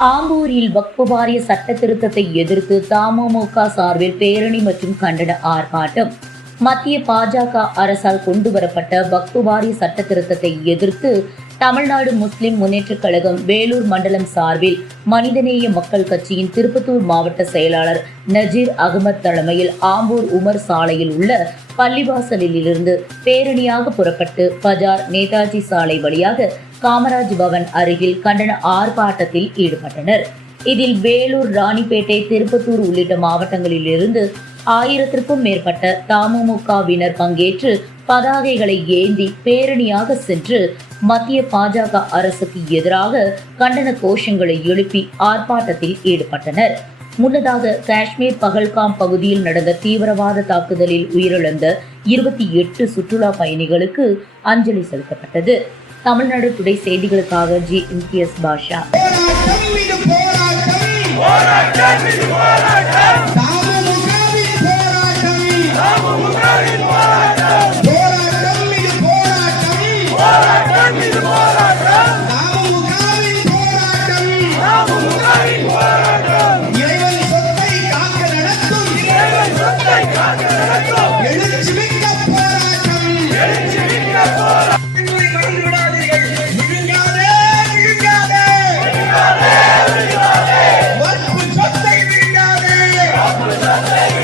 ஆம்பூரில் வக்பு வாரிய சட்ட திருத்தத்தை எதிர்த்து தமுமுக சார்பில் பேரணி மற்றும் கண்டன ஆர்ப்பாட்டம். மத்திய பாஜக அரசால் கொண்டுவரப்பட்ட வக்பு வாரிய சட்ட திருத்தத்தை எதிர்த்து தமிழ்நாடு முஸ்லிம் முன்னேற்றக் கழகம் வேலூர் மண்டலம் சார்பில் மனிதநேய மக்கள் கட்சியின் திருப்பத்தூர் மாவட்ட செயலாளர் நஜீர் அகமது தலைமையில் ஆம்பூர் உமர் சாலையில் உள்ள பள்ளிவாசலில் இருந்து பேரணியாக புறப்பட்டு பஜார் நேதாஜி சாலை வழியாக காமராஜ் பவன் அருகில் கண்டன ஆர்ப்பாட்டத்தில் ஈடுபட்டனர். இதில் வேலூர் ராணிப்பேட்டை திருப்பத்தூர் உள்ளிட்ட மாவட்டங்களில் இருந்து ஆயிரத்திற்கும் மேற்பட்ட தமுமுகவினர் பங்கேற்று பதாகைகளை ஏந்தி பேரணியாக சென்று மத்திய பாஜக அரசுக்கு எதிராக கண்டன கோஷங்களை எழுப்பி ஆர்ப்பாட்டத்தில் ஈடுபட்டனர். முன்னதாக காஷ்மீர் பகல்காம் பகுதியில் நடந்த தீவிரவாத தாக்குதலில் உயிரிழந்த இருபத்தி எட்டு சுற்றுலா பயணிகளுக்கு அஞ்சலி செலுத்தப்பட்டது. தமிழ்நாடு டுடே செய்திகளுக்காக ஜி இம்தியஸ் பாஷா. போராட்டம் Amen.